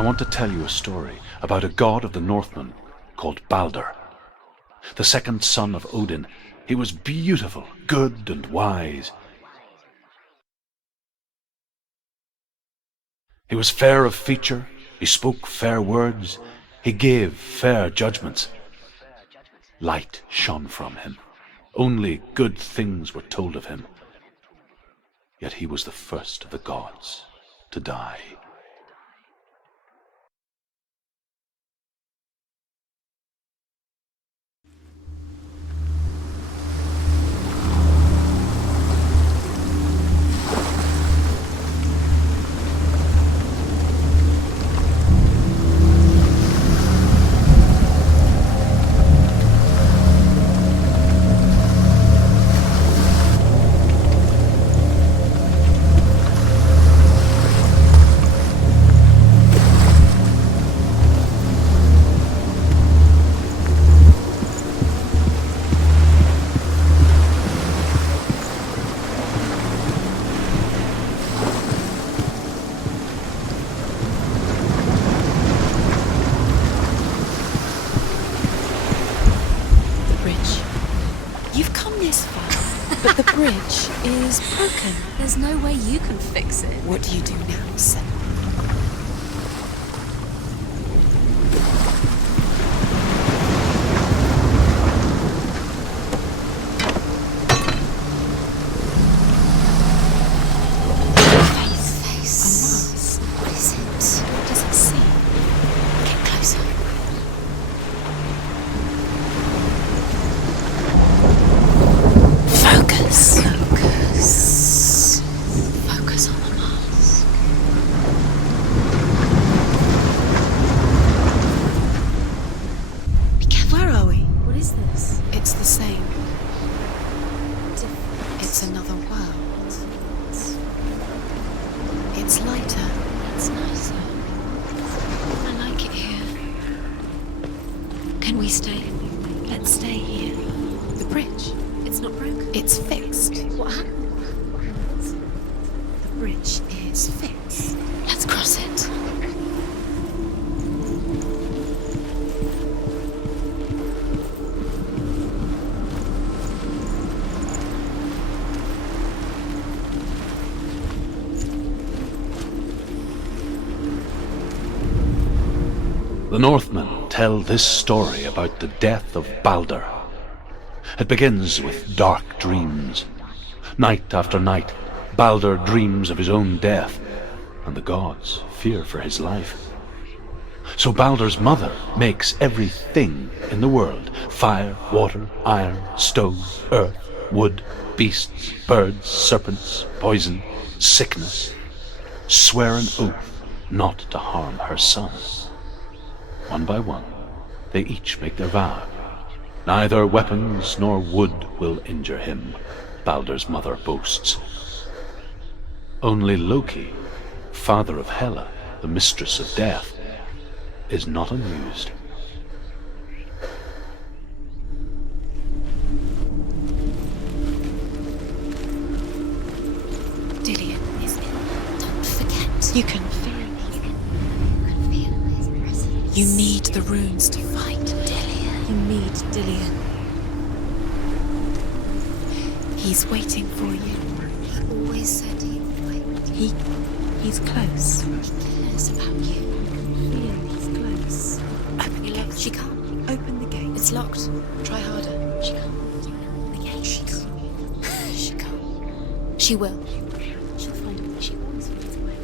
I want to tell you a story about a god of the Northmen called Balder. The second son of Odin, he was beautiful, good and wise. He was fair of feature, he spoke fair words, he gave fair judgments. Light shone from him. Only good things were told of him. Yet he was the first of the gods to die. But the bridge is broken. There's no way you can fix it. What do you do now, Senua? It's the same. It's another world. It's lighter. It's nicer. I like it here. Can we stay? Let's stay here. The bridge. It's not broken. It's fixed. What happened? The bridge is fixed. Let's cross it. The Northmen tell this story about the death of Balder. It begins with dark dreams. Night after night, Balder dreams of his own death, and the gods fear for his life. So Balder's mother makes everything in the world: fire, water, iron, stone, earth, wood, beasts, birds, serpents, poison, sickness, swear an oath not to harm her son. One by one, they each make their vow. Neither weapons nor wood will injure him, Balder's mother boasts. Only Loki, father of Hela, the mistress of death, is not amused. Dillion Is it? Don't forget. You can feel. You need the runes to fight Dillion. You need Dillion. He's waiting for you. He always said he would wait. He's close. He cares about you. Feel he's close. Open the gate. She can't. Open the gate. It's locked. Try harder. She can't. Open the gate. She can't. She can't. She will. She'll find a way. She always finds a way.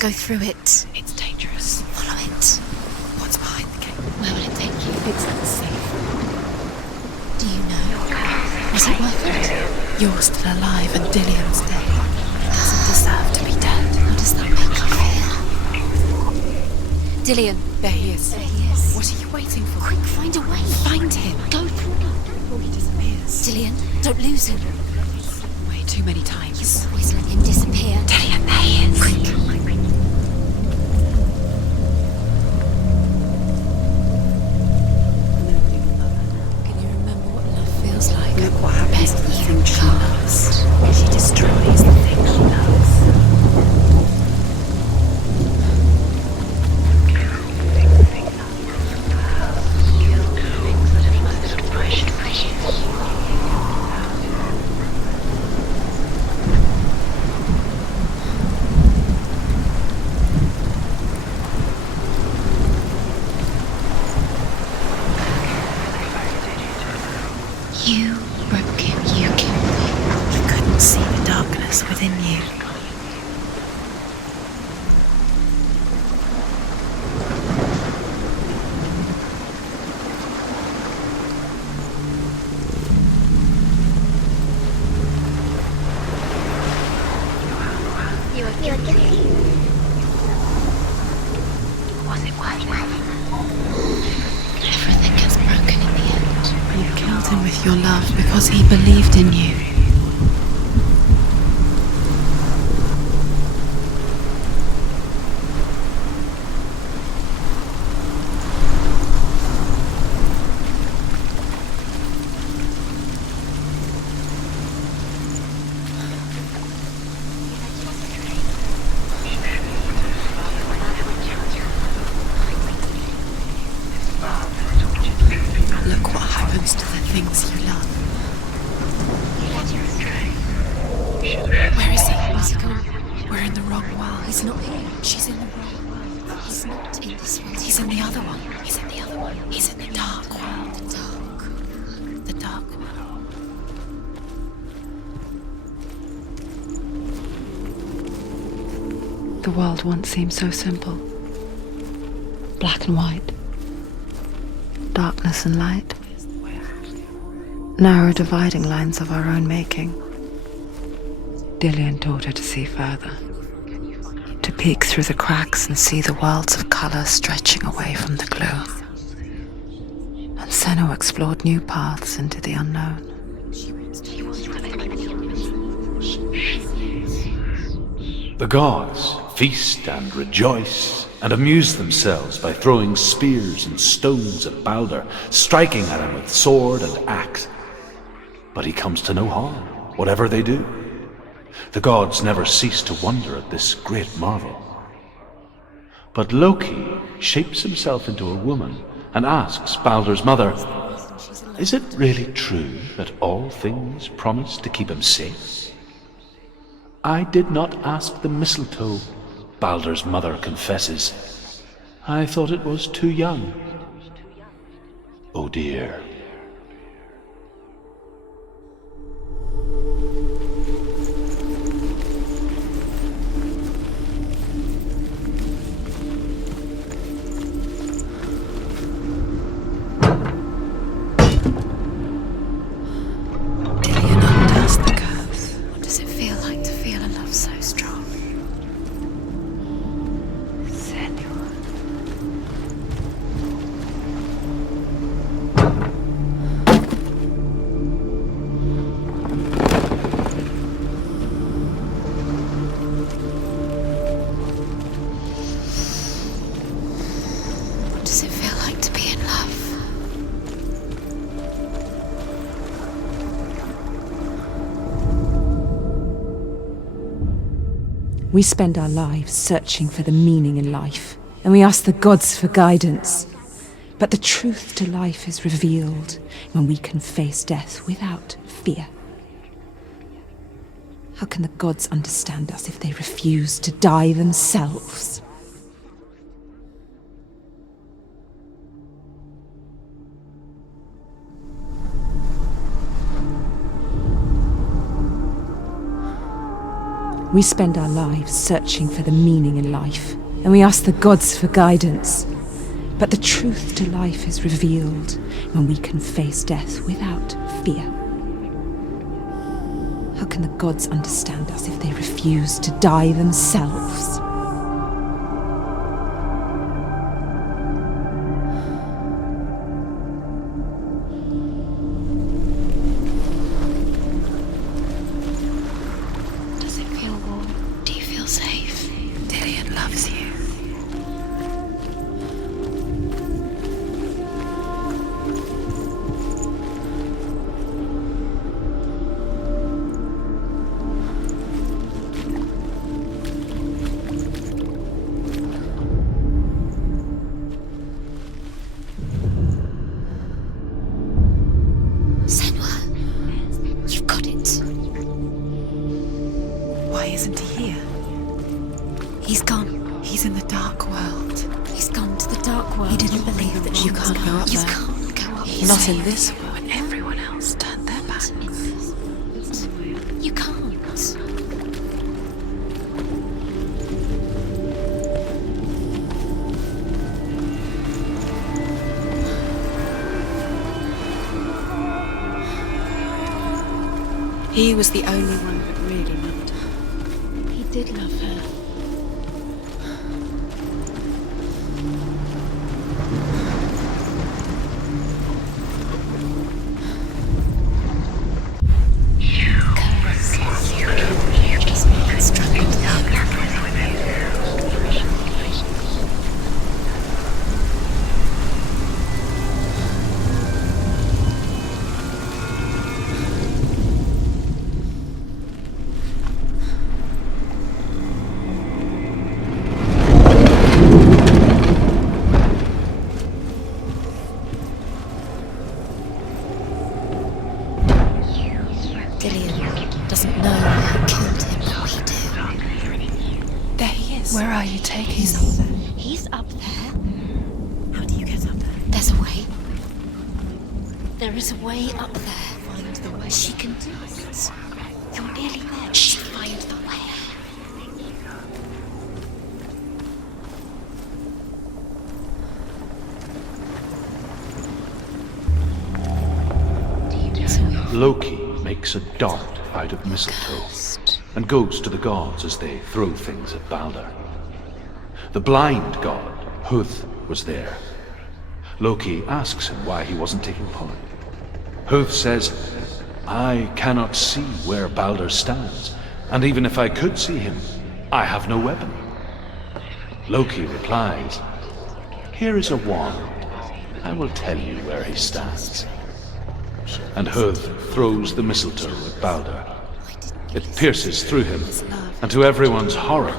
Go through it. It's dangerous. Follow it. What's behind the gate? Where will it take you? It's unsafe. Do you know? Was it worth it? You're still alive and Dillian's dead. He doesn't deserve to be dead. How does that make you feel? Dillian. There he is. There he is. What are you waiting for? Quick, find a way. Find him. Go through. Before he disappears. Dillian, don't lose him. Way too many times. Always let him disappear. Dillian, there he is. Quick. Can you remember what love feels like? Look what happens to the things she loves. She destroys the things she loves. You broke him. You killed him. I couldn't see the darkness within you. You are guilty. Was it worth it? Everything gets broken in the end. You killed him with your love because he believed in you. Look what happens to the things you love. Where is he? Where's he gone? We're in the wrong world. He's not here. She's in the wrong world. He's not in this world. He's in the other one. He's in the other one. He's in the dark world. the dark. The dark world. The world once seemed so simple. Black and white. Darkness and light. Narrow dividing lines of our own making. Dillian taught her to see further. To peek through the cracks and see the worlds of colour stretching away from the gloom. And Senua explored new paths into the unknown. The gods feast and rejoice and amuse themselves by throwing spears and stones at Baldur, striking at him with sword and axe. But he comes to no harm, whatever they do. The gods never cease to wonder at this great marvel. But Loki shapes himself into a woman and asks Baldur's mother, "Is it really true that all things promise to keep him safe?" "I did not ask the mistletoe," Baldur's mother confesses. "I thought it was too young." Oh dear. Dillian undoes the curse. What does it feel like to feel a love so strong? Senua. What does it feel like to be in love? We spend our lives searching for the meaning in life, and we ask the gods for guidance. But the truth to life is revealed when we can face death without fear. How can the gods understand us if they refuse to die themselves? We spend our lives searching for the meaning in life, and we ask the gods for guidance. But the truth to life is revealed when we can face death without fear. How can the gods understand us if they refuse to die themselves? Does it feel warm? Do you feel safe? Dillian loves you. Senua, you've got it. Why isn't he here? He's gone. He's in the dark world. He's gone to the dark world. He didn't believe that you can't go up You there. can't go up Not there. in this world when everyone else turned their backs. You can't. He was the only one who really loved her. He did love her. Dillian doesn't know who killed him, but we do. There he is. Where are you taking him? He's up there. How do you get up there? There's a way. There is a way up there. Find the way. She can do it. You're nearly there. She find the way. Loki makes a dart out of mistletoe and goes to the gods as they throw things at Balder. The blind god, Huth, was there. Loki asks him why he wasn't taking part. Huth says, "I cannot see where Balder stands, and even if I could see him, I have no weapon." Loki replies, "Here is a wand. I will tell you where he stands." And Huth throws the mistletoe at Balder. It pierces through him, and to everyone's horror,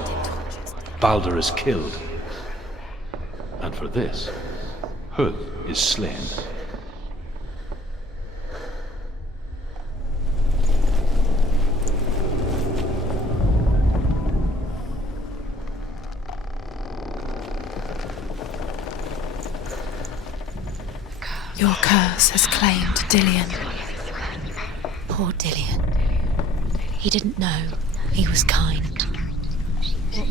Balder is killed. And for this, Huth is slain. Your curse has claimed Dillian. Poor Dillian. He didn't know. He was kind. The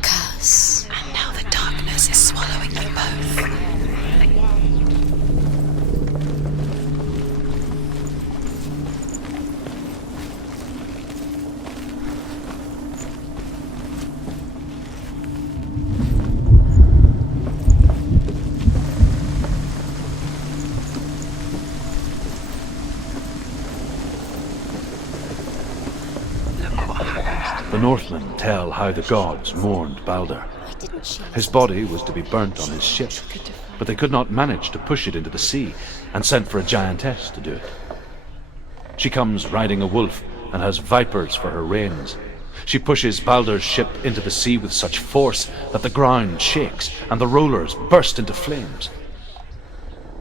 curse. And now the darkness is swallowing them both. The Northmen tell how the gods mourned Balder. Why didn't she? His body was to be burnt on his ship, but they could not manage to push it into the sea, and sent for a giantess to do it. She comes riding a wolf and has vipers for her reins. She pushes Balder's ship into the sea with such force that the ground shakes and the rollers burst into flames.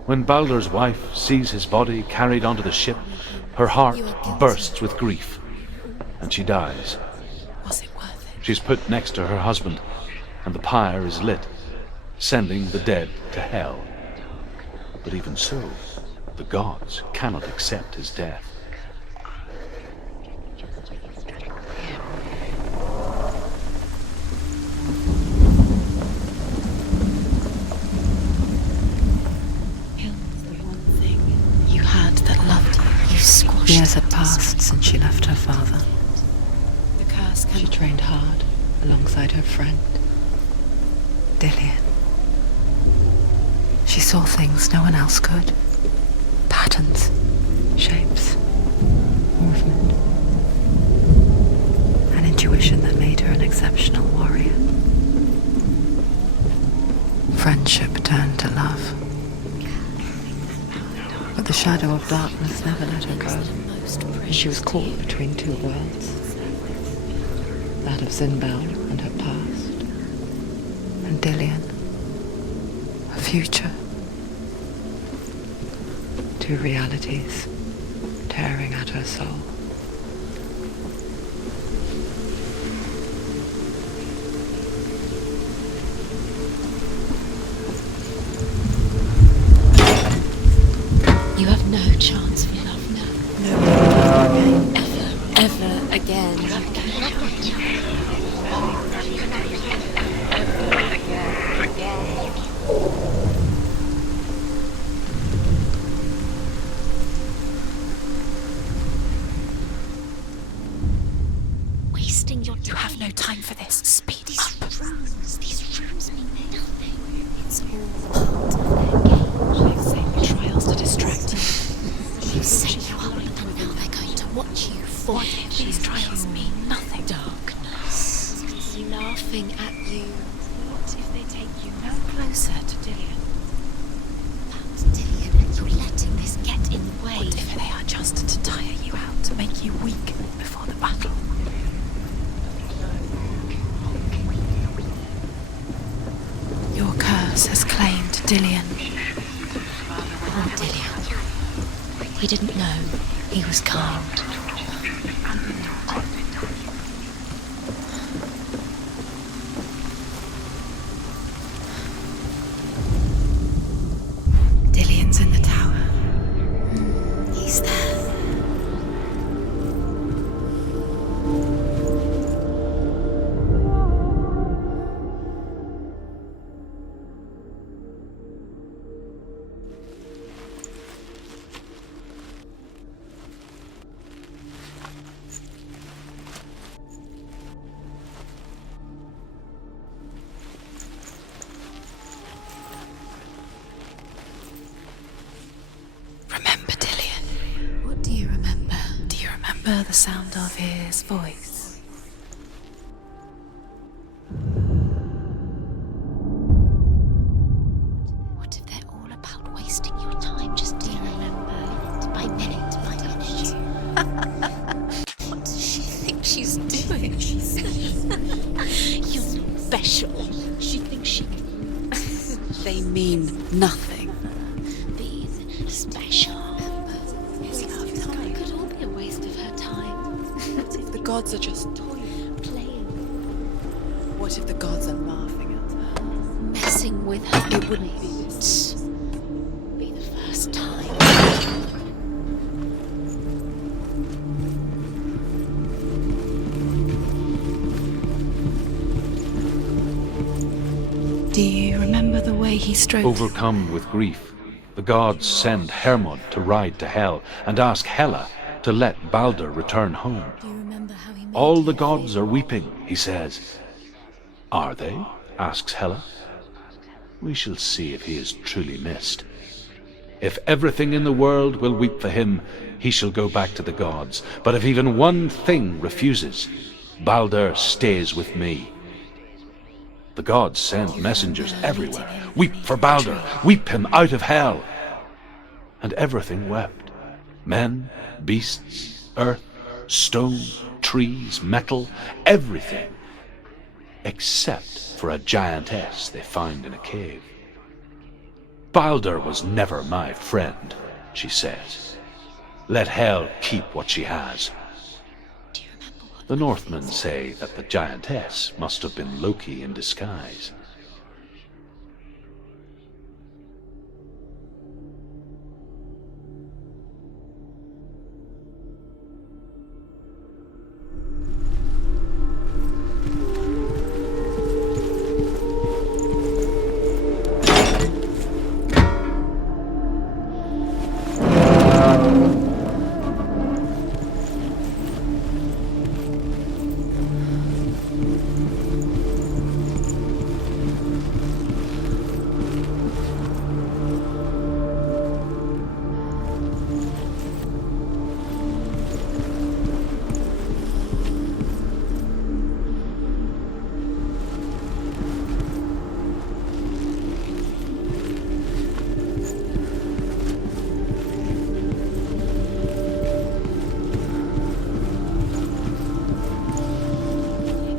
When Balder's wife sees his body carried onto the ship, her heart bursts with grief, and she dies. Was it worth it? She's put next to her husband, and the pyre is lit, sending the dead to hell. But even so, the gods cannot accept his death. You had that loved you. You squashed Years it. had passed since she left her father. The curse She can... trained hard alongside her friend, Dillian. She saw things no one else could. Patterns, shapes, movement. An intuition that made her an exceptional warrior. Friendship turned to love. But the shadow of darkness never let her go. And she was caught between two worlds. That of Zinbel and her past. And Dillian, her future. Two realities tearing at her soul. You have no chance for love now. Ever again. Wasting your time. You have no time for this. Speed up. These rooms mean nothing. It's all part of their game. They've saved trials to distract you. You set you up, and now they're going to watch you fall. What if these trials mean nothing? Darkness. Laughing at you. What if they take you no closer to Dillian? But Dillian, you're letting this get in the way. What if they are just to tire you out, to make you weak before the battle? Your curse has claimed Dillian. Poor Dillian. He didn't know he was kind. Dillian's in the tower. He's there. Remember Dillian? What do you remember? Do you remember the sound of his voice? What if they're all about wasting your time? Just do you remember? By minute, by minute. What does she think she's doing? You're special. She thinks she can They mean nothing. be special. It could all be a waste of her time. The gods are just toying. Playing, What if the gods are laughing at her? messing with her. It wouldn't be the first time. Do you remember the way he stroked? Overcome with grief, the gods send Hermod to ride to Hell and ask Hela to let Balder return home. Do you remember how he made All you the gods feel? are weeping, he says. Are they? Asks Hela. We shall see if he is truly missed. If everything in the world will weep for him, he shall go back to the gods. But if even one thing refuses, Balder stays with me. The gods send messengers everywhere. Weep for Balder, weep him out of hell. And everything wept. Men, beasts, earth, stone, trees, metal, everything. Except for a giantess they found in a cave. Balder was never my friend, she says. Let hell keep what she has. Do you remember The Northmen say that the giantess must have been Loki in disguise.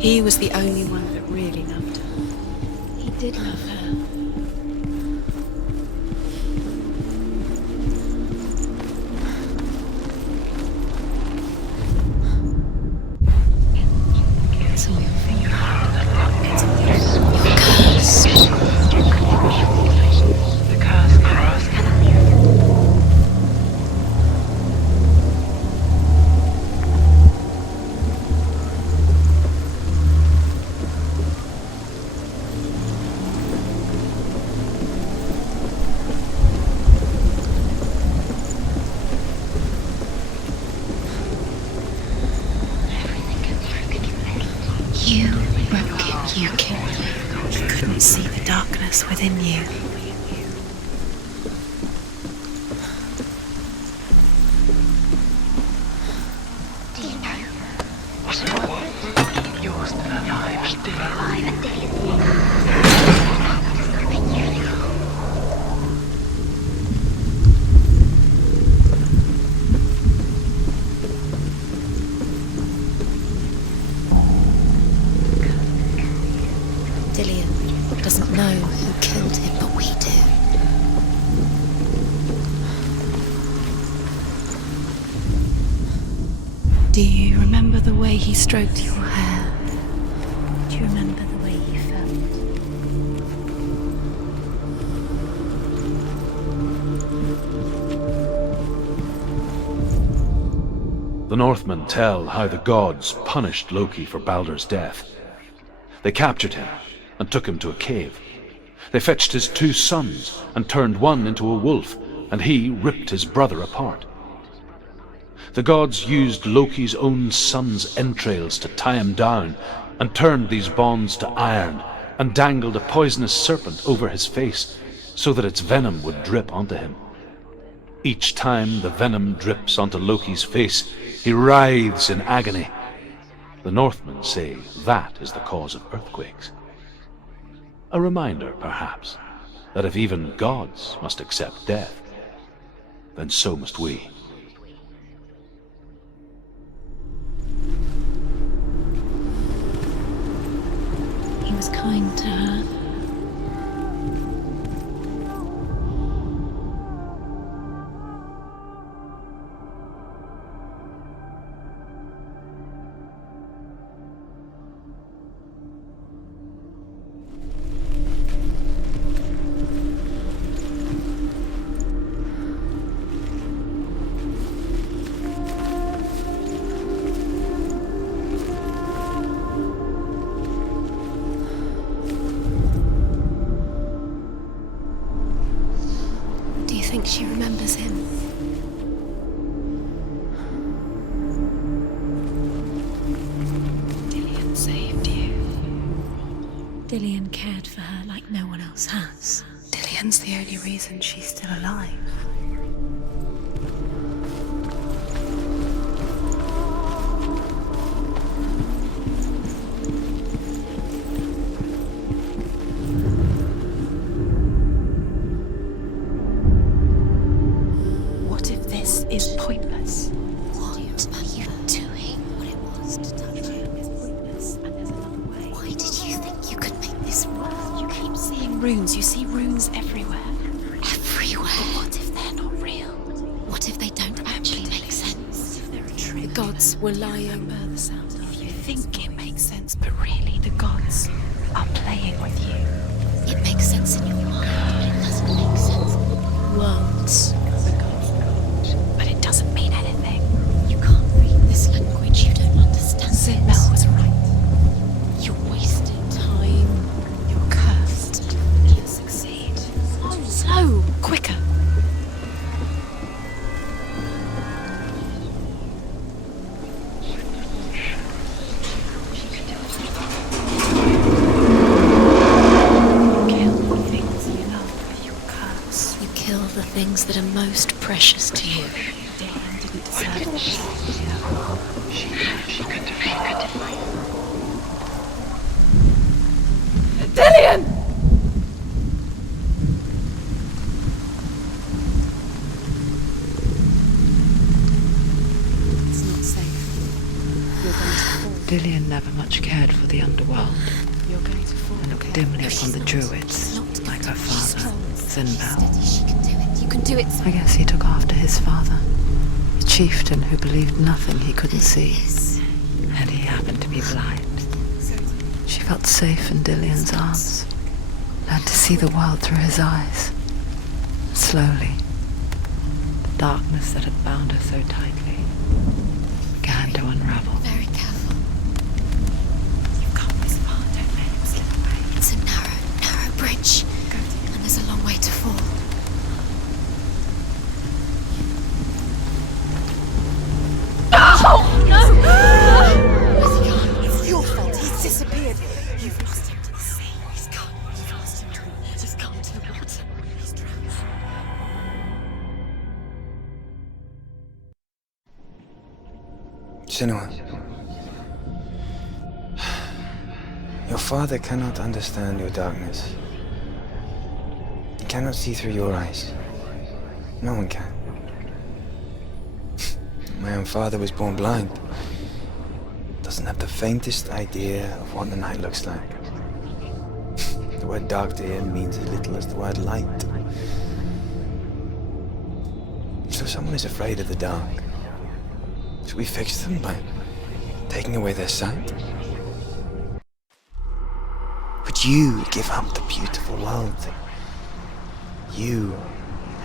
He was the only one that really loved her. He did love her. It's all your finger. It's your curse. The curse cross. You broke it, you killed me. You couldn't see the darkness within you. Do you know what it was? Keep yours alive, still alive and dead. Dillian doesn't know who killed him, but we do. Do you remember the way he stroked your hair? Do you remember the way he felt? The Northmen tell how the gods punished Loki for Baldur's death. They captured him and took him to a cave. They fetched his 2 sons and turned one into a wolf, and he ripped his brother apart. The gods used Loki's own son's entrails to tie him down and turned these bonds to iron and dangled a poisonous serpent over his face so that its venom would drip onto him. Each time the venom drips onto Loki's face, he writhes in agony. The Northmen say that is the cause of earthquakes. A reminder, perhaps, that if even gods must accept death, then so must we. He was kind to her. Do you think she remembers him? Dillian saved you. Dillian cared for her like no one else has. Dillian's the only reason she's still alive. What if this is pointless? What are you doing? What it was to touch you is pointless, and there's another way. Why did you think you could make this work? You keep seeing runes. You see runes everywhere. Everywhere. But what if they're not real? What if they don't actually make sense? What if they're a trick? The gods were lying. Remember the sound of think it makes sense, but really the gods are playing with you. It makes sense in your mind, but it doesn't make sense in the worlds. The gods don't. But it doesn't mean anything. You can't read this language, you don't understand Senua it. was right. You're wasting time. You're cursed. You'll succeed. So, quicker. You kill the things that are most precious to you. Dan didn't deserve it. She could defeat. Dillian! It's not safe. You're going to fall. Dillian never much cared for the underworld You're going to fall. and looked dimly upon the druids, like her father, Sinbad. She can do it. You can do it. I guess he took after his father, a chieftain who believed nothing he couldn't see, and he happened to be blind. She felt safe in Dillian's arms, learned to see the world through his eyes. Slowly, the darkness that had bound her so tightly began to unravel. Very careful. You've come this far, don't let him slip away. It's a narrow bridge. And there's a long way to fall. Where's he gone? It's your fault. He's disappeared. You've lost him to the sea. He's gone. You've lost him to the water. He's gone to the water. He's drowned. Senua, your father cannot understand your darkness. He cannot see through your eyes. No one can. My own father was born blind. Doesn't have the faintest idea of what the night looks like. The word dark to him means as little as the word light. So someone is afraid of the dark. Should we fix them by taking away their sight? Would you give up the beautiful world that you,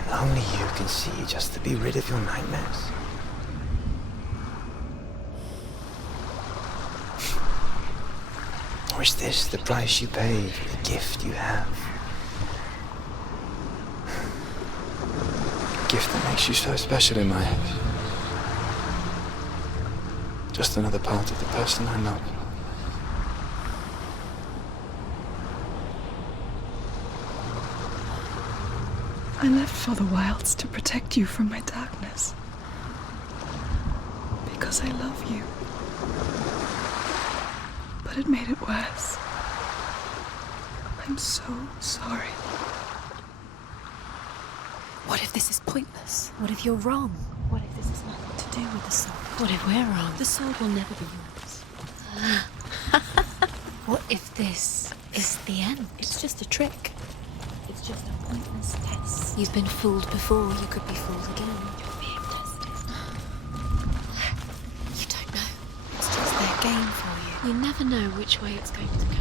and only you, can see just to be rid of your nightmares? Or is this the price you pay for the gift you have? A gift that makes you so special in my eyes. Just another part of the person I love. I left for the wilds to protect you from my darkness. Because I love you. But it made it worse. I'm so sorry. What if this is pointless? What if you're wrong? What if this has nothing to do with the sword? What if we're wrong? The sword will never be yours. What if this is the end? It's just a trick. It's just a pointless test. You've been fooled before, you could be fooled again. You're being tested. You don't know. It's just their game for you. You never know which way it's going to go.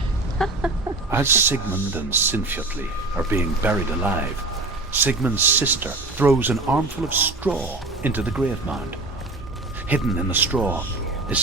As Sigmund and Sinfjotli are being buried alive, Sigmund's sister throws an armful of straw into the grave mound. Hidden in the straw is